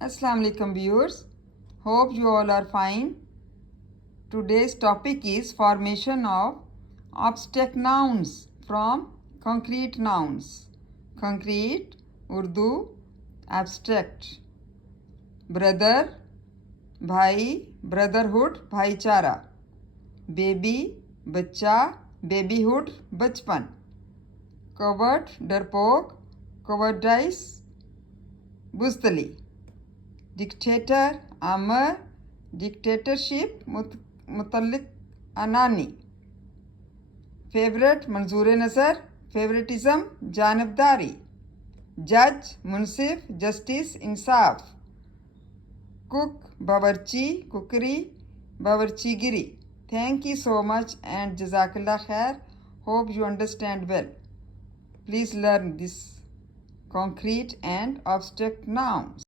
Assalamu alaikum viewers. Hope you all are fine. Today's topic is formation of abstract nouns from concrete nouns. Concrete, Urdu, abstract. Brother, bhai, brotherhood, bhaichara. Baby, bachcha, babyhood, bachpan. Coward, darpok, cowardice, buzdali. Dictator, Amr, dictatorship, मुतल्लिक अनानी. Favorite, मंजूर नज़र, favoritism, जानबदारी. Judge, मुनसिफ, justice, इंसाफ. Cook, बावर्ची, cookery, बावर्चीगिरी. Thank you so much and Jazakallah khair. Hope you understand well. Please learn this concrete and abstract nouns.